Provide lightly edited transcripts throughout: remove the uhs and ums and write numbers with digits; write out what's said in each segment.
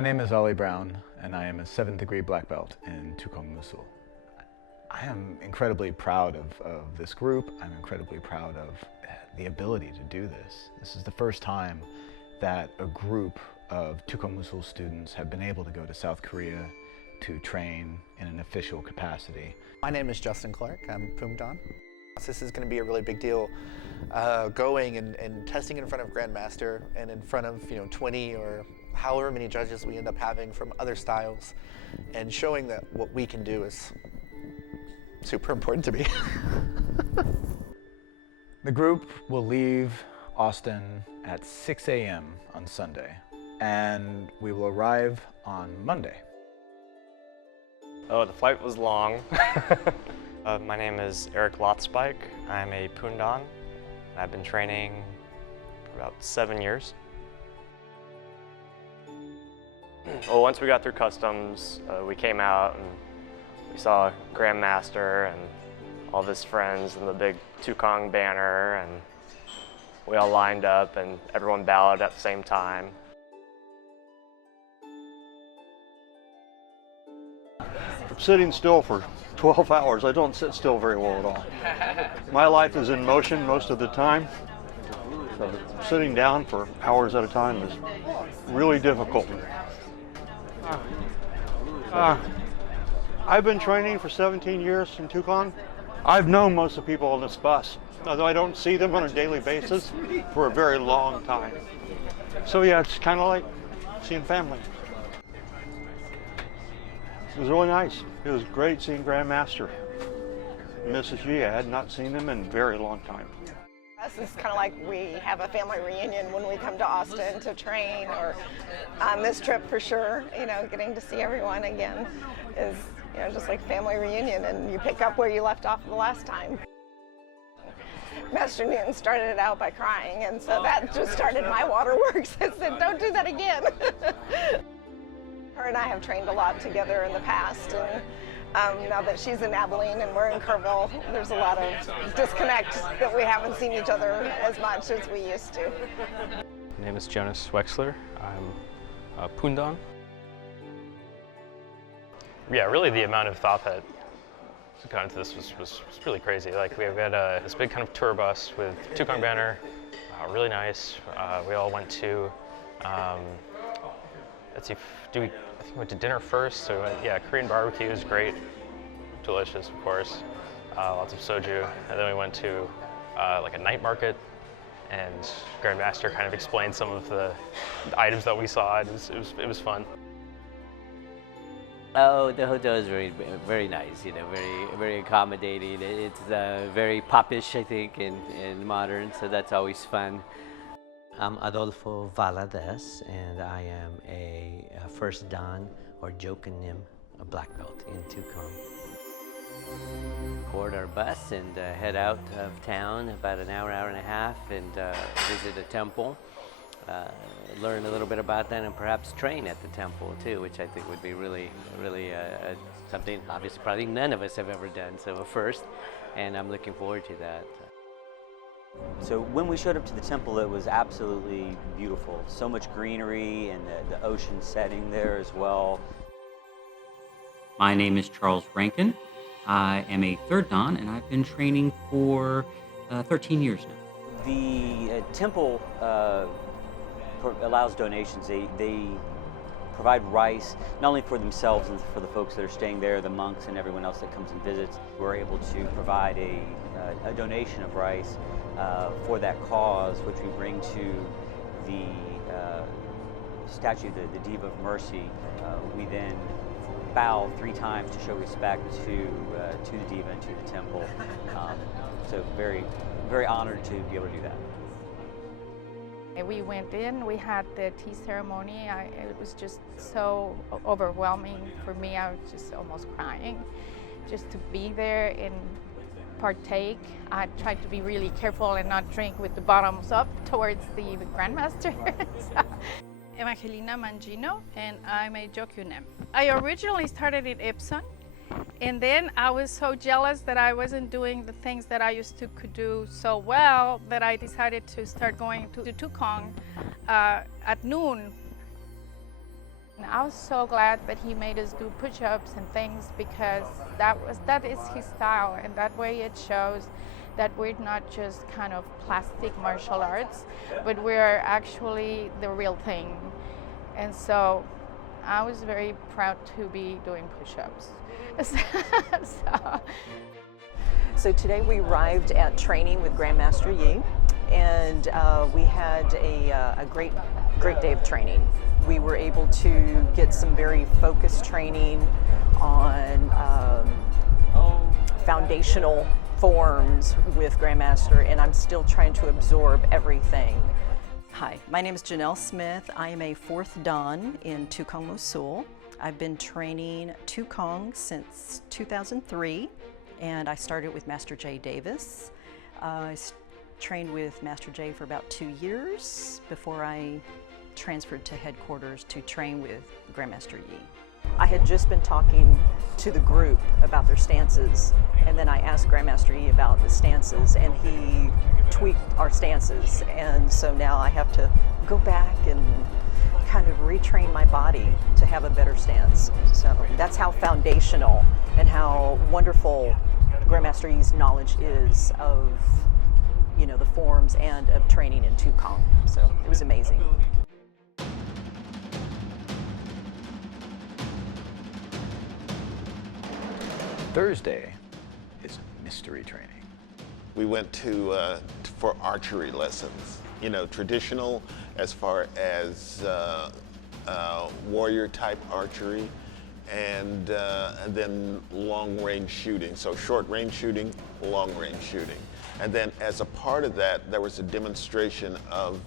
My name is Ollie Brown, and I am a 7th degree black belt in Tukong Moosul. I am incredibly proud of this group. I'm incredibly proud of the ability to do this. This is the first time that a group of Tukong Moosul students have been able to go to South Korea to train in an official capacity. My name is Justin Clark. I'm Pumdan. This is going to be a really big deal, going and testing in front of Grandmaster and in front of 20 or however many judges we end up having from other styles, and showing that what we can do is super important to me. The group will leave Austin at 6 a.m. on Sunday, and we will arrive on Monday. Oh, the flight was long. My name is Eric Lotzbike. I'm a Pundan. I've been training for about 7 years. Well, once we got through customs, we came out and we saw Grandmaster and all of his friends and the big Tukong banner, and we all lined up and everyone bowed at the same time. Sitting still for 12 hours, I don't sit still very well at all. My life is in motion most of the time, so sitting down for hours at a time is really difficult. I've been training for 17 years in Tukong. I've known most of the people on this bus, although I don't see them on a daily basis for a very long time. So yeah, it's kind of like seeing family. It was really nice. It was great seeing Grandmaster and Mrs. G. I had not seen them in a very long time. It's kind of like we have a family reunion when we come to Austin to train, or on this trip for sure. Getting to see everyone again is just like family reunion, and you pick up where you left off the last time. Master Newton started it out by crying, and so that just started my waterworks. I said, don't do that again. Her and I have trained a lot together in the past, and now that she's in Abilene and we're in Kerrville, there's a lot of disconnect that we haven't seen each other as much as we used to. My name is Jonas Wexler. I'm a Pundan. Yeah, really the amount of thought that got into this was really crazy. Like we had this big kind of tour bus with Tukong banner, really nice. We all went to, let's see, I think we went to dinner first, so Korean barbecue is great, delicious of course, lots of soju, and then we went to like a night market, and Grandmaster kind of explained some of the items that we saw. It was fun. Oh, the hotel is very nice. Very accommodating. It's very popish, I think, and modern. So that's always fun. I'm Adolfo Valadez, and I am a first Dan or Jokanim, a black belt in Tukong. Board our bus and head out of town about an hour and a half, and visit a temple. Learn a little bit about that, and perhaps train at the temple too, which I think would be really something obviously probably none of us have ever done, so a first, and I'm looking forward to that. So when we showed up to the temple, it was absolutely beautiful. So much greenery and the ocean setting there as well. My name is Charles Rankin. I am a 3rd Dan, and I've been training for 13 years now. The temple allows donations. They provide rice, not only for themselves and for the folks that are staying there, the monks and everyone else that comes and visits. We're able to provide a donation of rice for that cause, which we bring to the statue, the Diva of Mercy. We then bow 3 times to show respect to the Diva and to the temple. So very, very honored to be able to do that. We went in, we had the tea ceremony. It was just so overwhelming for me. I was just almost crying just to be there and partake. I tried to be really careful and not drink with the bottoms up towards the Grandmaster. Evangelina Mangino, and I'm a Jokunem. I originally started in Ipsen, And then I was so jealous that I wasn't doing the things that I used to could do so well that I decided to start going to Tukong at noon. I was so glad that he made us do push-ups and things, because that is his style, and that way it shows that we're not just kind of plastic martial arts, but we're actually the real thing. And so I was very proud to be doing push-ups. So today we arrived at training with Grandmaster Yi, and we had a great day of training. We were able to get some very focused training on foundational forms with Grandmaster, and I'm still trying to absorb everything. Hi, my name is Janelle Smith. I am a 4th Dan in Tukong Moosul. I've been training Tukong since 2003, and I started with Master Jay Davis. I trained with Master Jay for about 2 years before I transferred to headquarters to train with Grandmaster Yi. I had just been talking to the group about their stances, and then I asked Grandmaster Yi about the stances, and he tweaked our stances, and so now I have to go back and kind of retrain my body to have a better stance. So that's how foundational and how wonderful Grandmaster Yi's knowledge is of, you know, the forms and of training in Tukong. So it was amazing. Thursday is mystery training. We went for archery lessons. You know, traditional as far as warrior type archery, and then long range shooting. So short range shooting, long range shooting. And then as a part of that, there was a demonstration of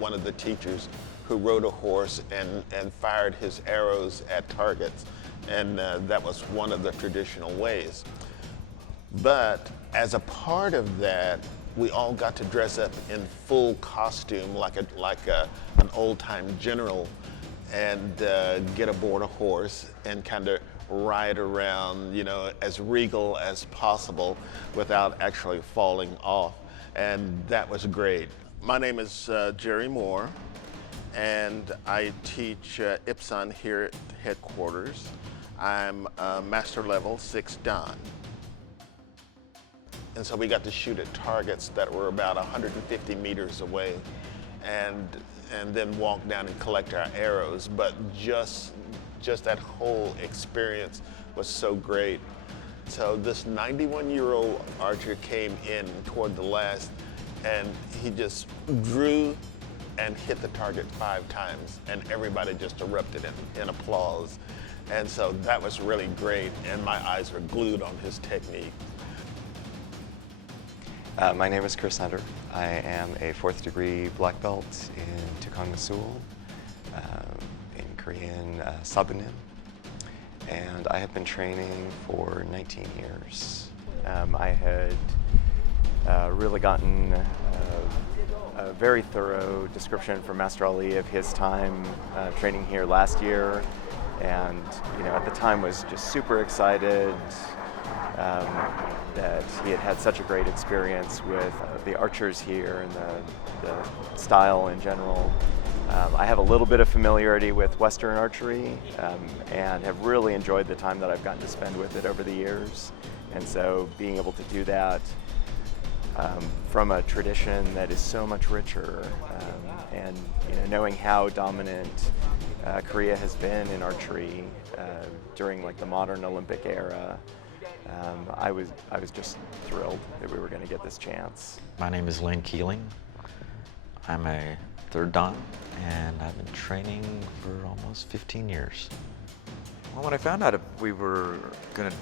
one of the teachers who rode a horse and fired his arrows at targets. And that was one of the traditional ways. But as a part of that, we all got to dress up in full costume like an old-time general, and get aboard a horse and kind of ride around, you know, as regal as possible without actually falling off. And that was great. My name is Jerry Moore, and I teach Ipsan here at headquarters. I'm Master Level 6 Dan. And so we got to shoot at targets that were about 150 meters away, and then walk down and collect our arrows. But just that whole experience was so great. So this 91-year-old archer came in toward the last, and he just drew and hit the target 5 times, and everybody just erupted in applause. And so that was really great, and my eyes were glued on his technique. My name is Chris Hunter. I am a 4th degree black belt in Tukong Moosul, in Korean Sabunim, and I have been training for 19 years. I had really gotten a very thorough description from Master Ali of his time training here last year, and at the time was just super excited that he had had such a great experience with the archers here and the style in general. I have a little bit of familiarity with Western archery and have really enjoyed the time that I've gotten to spend with it over the years. And so being able to do that from a tradition that is so much richer, and knowing how dominant Korea has been in archery during like the modern Olympic era, I was just thrilled that we were going to get this chance. My name is Lane Keeling. I'm a 3rd Dan, and I've been training for almost 15 years. Well, when I found out we were going to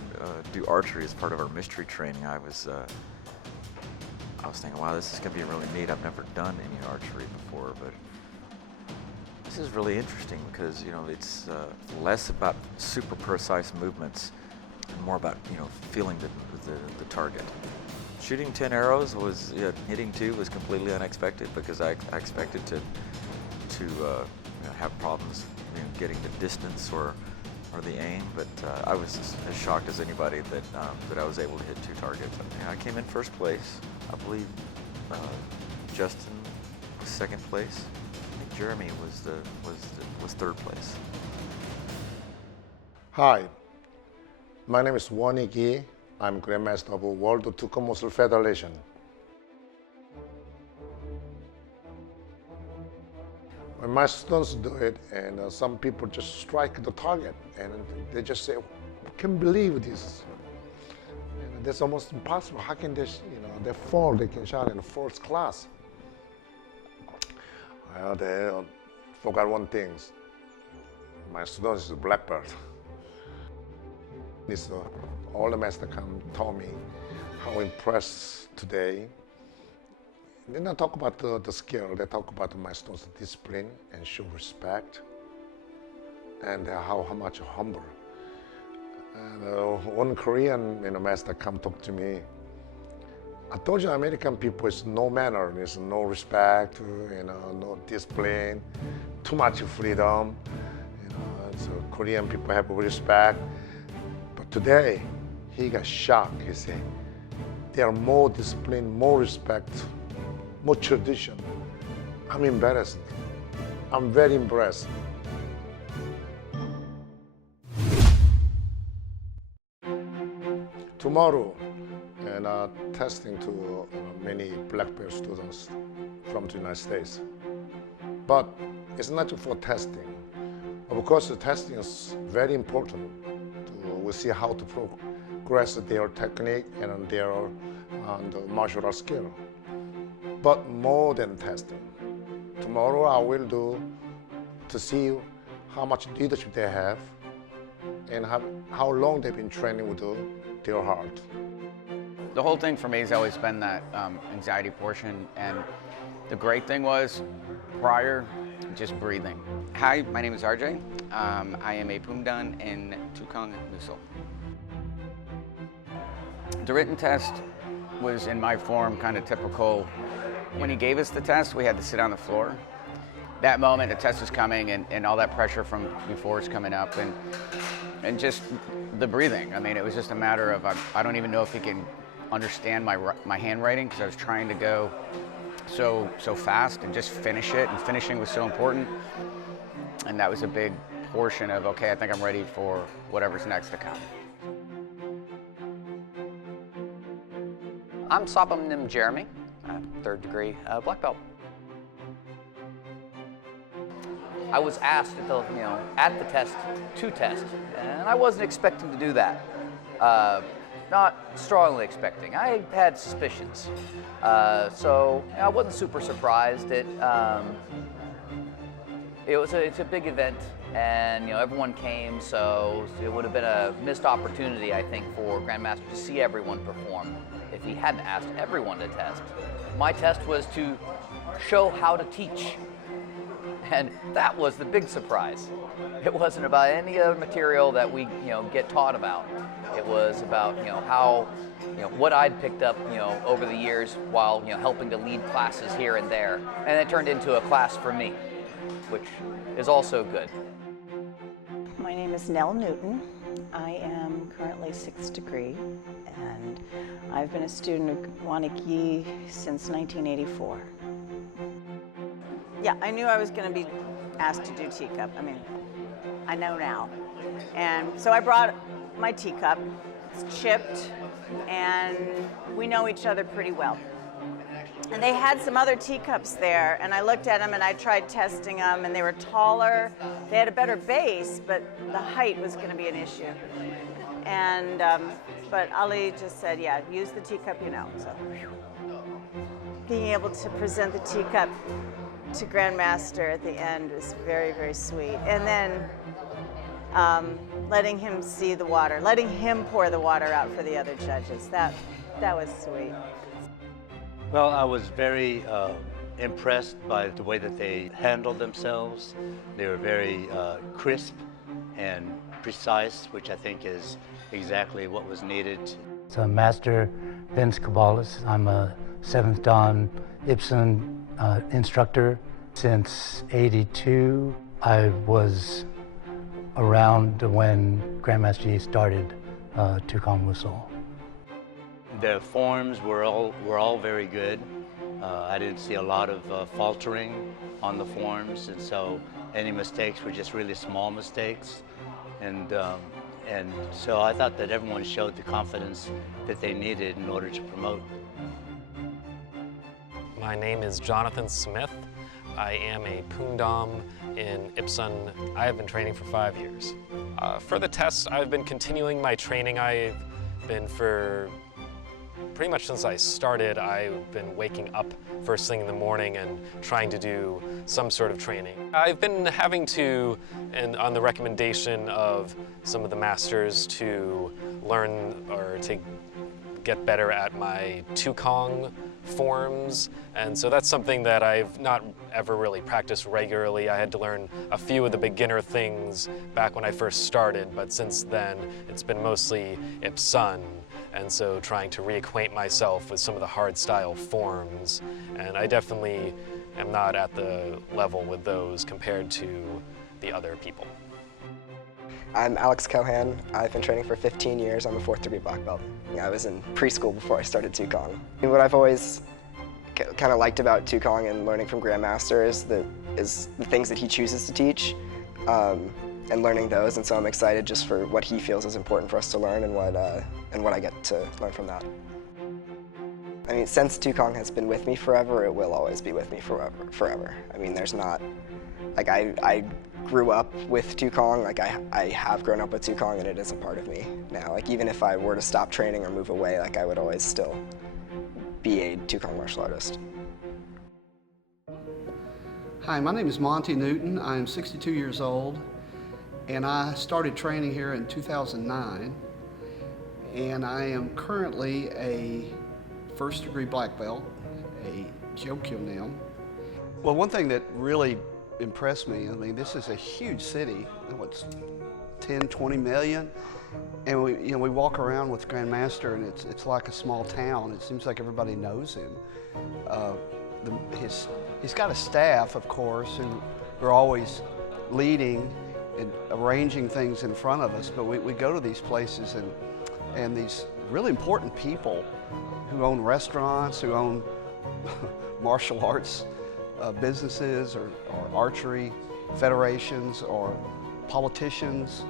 do archery as part of our mystery training, I was thinking, wow, this is going to be really neat. I've never done any archery before, but this is really interesting because it's less about super precise movements and more about feeling the target. Shooting 10 arrows was hitting 2 was completely unexpected because I expected to have problems getting the distance or the aim, but I was as shocked as anybody that I was able to hit 2 targets. I came in 1st place. I believe Justin was 2nd place. think Jeremy was third place. Hi, my name is Wonik. I'm Grandmaster of World Tukong Moosul Federation. When my students do it, and some people just strike the target, and they just say, "I can't believe this." And that's almost impossible. How can they, they fall? They can shot in first class. Well, they forgot one thing. My students is a black belt. This all the master told me how impressed today. They don't talk about the skill. They talk about my students' discipline and show respect, and how much humble. And one Korean master come talk to me. I told you American people is no manner, there's no respect, no discipline, too much freedom. So Korean people have respect. But today, he got shocked. He said, they are more disciplined, more respect, more tradition. I'm embarrassed. I'm very impressed. Tomorrow, and testing to many black belt students from the United States. But it's not just for testing. Of course, the testing is very important. We see how to progress their technique and their martial art skill. But more than testing, tomorrow I will do to see how much leadership they have and how long they've been training with their heart. The whole thing for me has always been that anxiety portion, and the great thing was prior, just breathing. Hi, my name is RJ. I am a Pumdan in Tukong Moosul. The written test was in my form kind of typical. When he gave us the test, we had to sit on the floor. That moment, the test is coming, and all that pressure from before is coming up, and just the breathing. I mean, it was just a matter of, I don't even know if he can understand my handwriting, because I was trying to go so fast and just finish it, and finishing was so important. And that was a big portion of, okay, I think I'm ready for whatever's next to come. I'm Sopam Nim Jeremy, third degree black belt. I was asked at the test to test, and I wasn't expecting to do that. Not strongly expecting. I had suspicions, so I wasn't super surprised. It's a big event, and everyone came, so it would have been a missed opportunity, I think, for Grandmaster to see everyone perform if he hadn't asked everyone to test. My test was to show how to teach, and that was the big surprise. It wasn't about any other material that we get taught about. It was about how what I'd picked up over the years while helping to lead classes here and there, and it turned into a class for me, which is also good. My name is Nell Newton. I am currently 6th degree, and I've been a student of Wonik since 1984. Yeah, I knew I was going to be asked to do teacup. I mean, I know now. And so I brought my teacup. It's chipped, and we know each other pretty well. And they had some other teacups there, and I looked at them and I tried testing them, and they were taller. They had a better base, but the height was going to be an issue. And but Ali just said, yeah, use the teacup, So being able to present the teacup to Grandmaster at the end was very, very sweet. And then letting him see the water, letting him pour the water out for the other judges. That was sweet. Well, I was very impressed by the way that they handled themselves. They were very crisp and precise, which I think is exactly what was needed. So Master Vince Cabalas. I'm a 7th Dan Ibsen instructor since '82. I was around when Grandmaster Yi started Tukong Moosul. The forms were all very good. I didn't see a lot of faltering. on the forms, and so any mistakes were just really small mistakes. And so I thought that everyone showed the confidence that they needed in order to promote. My name is Jonathan Smith. I am a Pundam in Ipsen. I have been training for 5 years. For the test, I've been continuing my training. I've been for pretty much since I started, I've been waking up first thing in the morning and trying to do some sort of training. I've been having to, and on the recommendation of some of the masters, to learn or to get better at my Tukong forms, and so that's something that I've not ever really practiced regularly. I had to learn a few of the beginner things back when I first started, but since then it's been mostly Ipsen, and so trying to reacquaint myself with some of the hard style forms, and I definitely am not at the level with those compared to the other people. I'm Alex Cohan. I've been training for 15 years. I'm a 4th degree black belt. I was in preschool before I started Tukong. What I've always kind of liked about Tukong and learning from Grandmaster is the things that he chooses to teach, and learning those. And so I'm excited just for what he feels is important for us to learn and what I get to learn from that. I mean, since Tukong has been with me forever, it will always be with me forever. I mean, there's not, like, I grew up with Tukong, like I have grown up with Tukong, and it is a part of me now. Like, even if I were to stop training or move away, like, I would always still be a Tukong martial artist. Hi, my name is Monty Newton. I'm 62 years old, and I started training here in 2009, and I am currently a 1st degree black belt, a Jokyo now. Well, one thing that really impressed me, I mean, this is a huge city, what's 10, 20 million, and we walk around with Grandmaster, and it's like a small town. It seems like everybody knows him. He's got a staff, of course, who are always leading and arranging things in front of us, but we go to these places and these really important people who own restaurants, who own martial arts businesses or archery federations or politicians,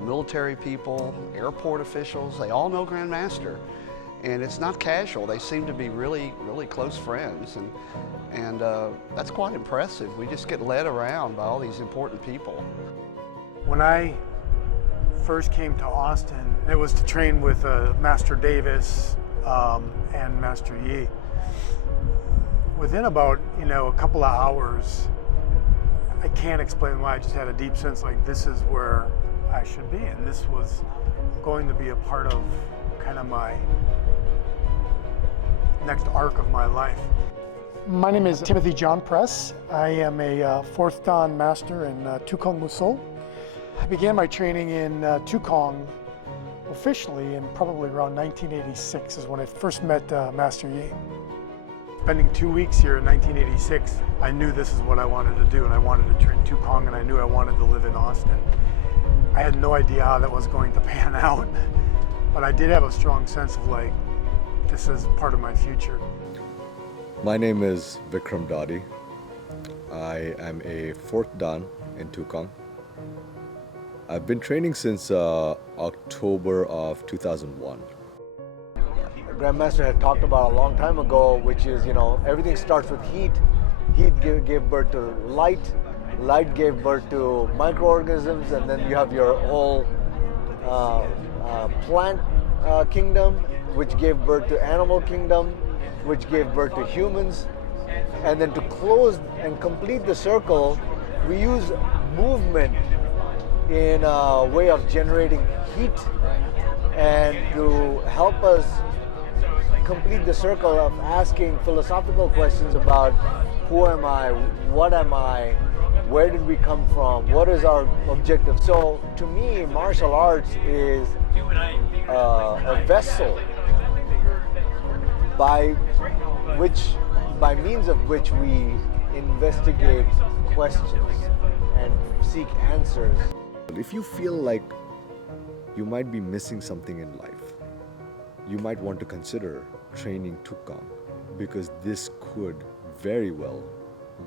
military people, airport officials, they all know Grandmaster. And it's not casual. They seem to be really, really close friends, and that's quite impressive. We just get led around by all these important people. When I first came to Austin, it was to train with Master Davis and Master Yi. Within about, a couple of hours, I can't explain why, I just had a deep sense like this is where I should be, and this was going to be a part of kind of my next arc of my life. My name is Timothy John Press. I am a 4th Dan master in Tukong Moosul. I began my training in Tukong officially in probably around 1986 is when I first met Master Yi. Spending 2 weeks here in 1986, I knew this is what I wanted to do, and I wanted to train Tukong, and I knew I wanted to live in Austin. I had no idea how that was going to pan out, but I did have a strong sense of like, this is part of my future. My name is Vikram Dadi. I am a 4th Dan in Tukong. I've been training since October of 2001. Grandmaster had talked about a long time ago, which is, everything starts with heat. Heat gave birth to light. Light gave birth to microorganisms, and then you have your whole plant kingdom, which gave birth to animal kingdom, which gave birth to humans. And then to close and complete the circle, we use movement in a way of generating heat, and to help us complete the circle of asking philosophical questions about who am I, what am I, where did we come from, what is our objective. So to me, martial arts is a vessel by means of which we investigate questions and seek answers. If you feel like you might be missing something in life, you might want to consider training Tukong, because this could very well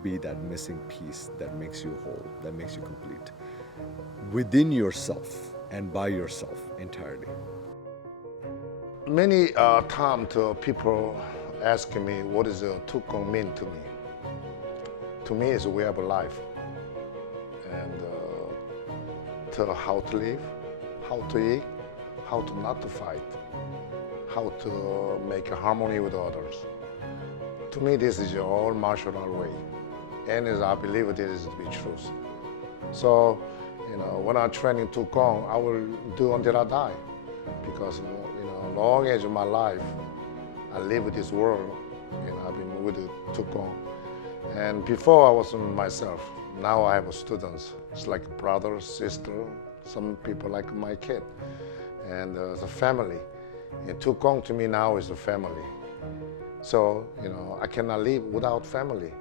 be that missing piece that makes you whole, that makes you complete, within yourself and by yourself entirely. Many times people ask me, what does Tukong mean to me? To me, it's a way of life. And to how to live, how to eat, how to not to fight, how to make a harmony with others. To me, this is all martial art way. And I believe this is to be truth. So, when I'm training Tukong, I will do until I die. Because, long as of my life, I live with this world, I've been with Tukong. And before I was myself, now I have students. It's like a brother, sister, some people like my kid. And the family. And Tukong to me now is a family. So, I cannot live without family.